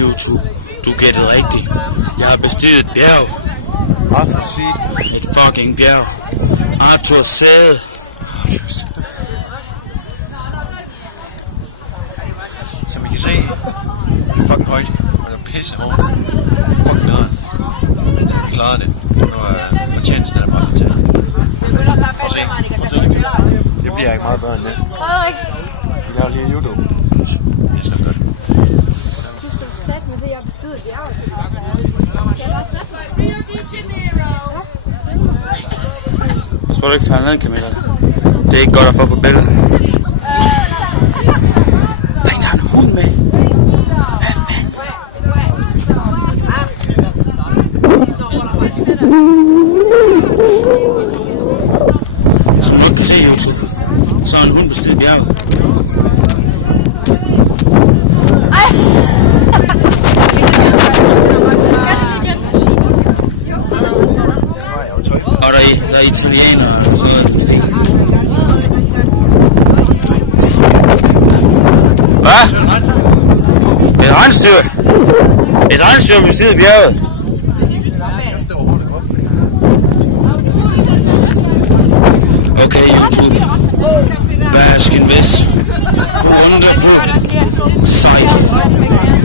YouTube, du gættede rigtigt. Jeg har bestiget et bjerg. Arthur Seed. Et fucking bjerg. Arthur Sæde. Som I kan se, det er fucking højt. Og det er pisse hårdt. Fucking nederen. Vi klarede det. Det var fortjenesten, der var fortjent. Prøv at se. Det bliver ikke meget bedre end det. Vi laver lige YouTube. Det er så godt. Du skal sætte mig til, at jeg bestyder bjerget til Jeg tror du ikke falde ned, Camilla. Det er ikke godt at få på billedet. Der er en hund med. Hvad fanden? Som du kan se, YouTube, så er en hund bestiget bjerget. Og der er italienere og så hvad? Et regnstyr! Et regnstyr ved siden af bjerget! Okay, YouTube. Baskin Vis. Wonderful. Sight.